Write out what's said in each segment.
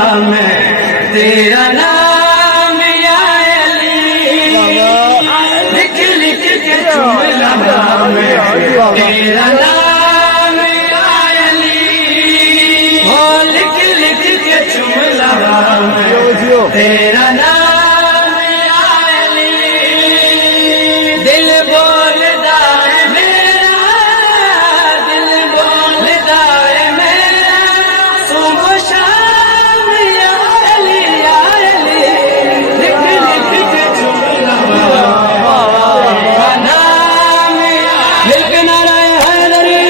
मैं तेरा नाम या अली लिख लिख के चुम लगा मैं तेरा नाम या अली हो लिख लिख के चुम लगा मैं तेरा नाम या अली दिल बोलदा है मेरा दिल बोलदा है मेरा सुबह शाम या अली लिख लिख के चुम लगा तेरा नाम या लिख नाराय हैदरी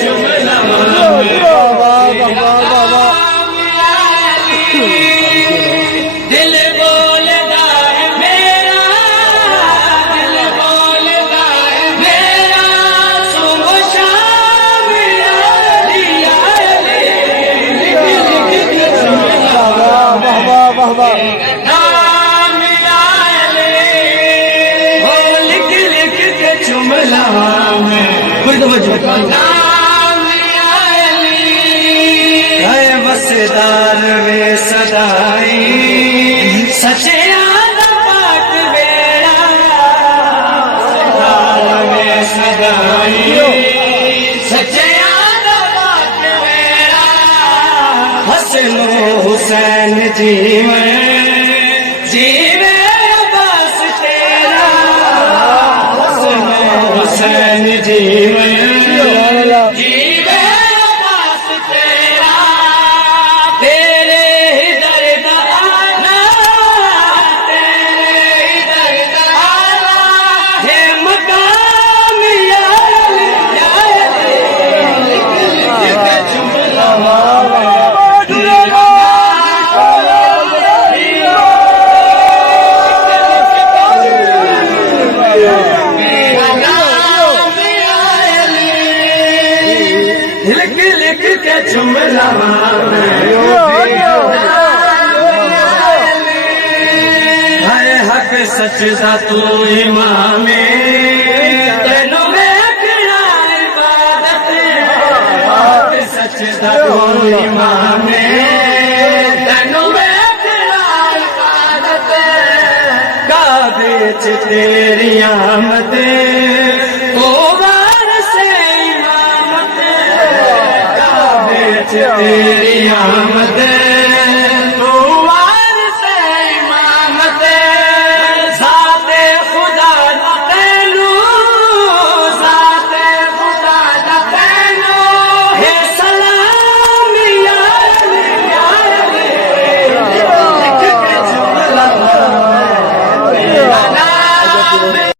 चुम लगा दिल बोलदा है मेरा दिल बोलदा है मेरा सुबह शाम या अली लिख लिख के चुम लगा नाम या अली हो लिख लिख के चुम लगा मैं कोई तो बजो नाम या अली है बसदार वे सदाई सचे आदा पाक बेड़ा बसदार वे सदाई सचे आदा पाक बेड़ा हसन हुसैन जीवे जीवे बस तेरा हसन हुसैन जीवे जीवे बस तेरा तेरे ही दर्द आना तेरे ही दर्द आना है मकाम या अली लिख लिख के चुम लगा लिख लिख के चुम लगा हर हक सच दा तू इमाम तेनू वेखना इबादत हक सच दा तू इमाम तेनू वेखना इबादत काबे च तेरी आमद ओ वारसे इमामत काबे च तेरी आमद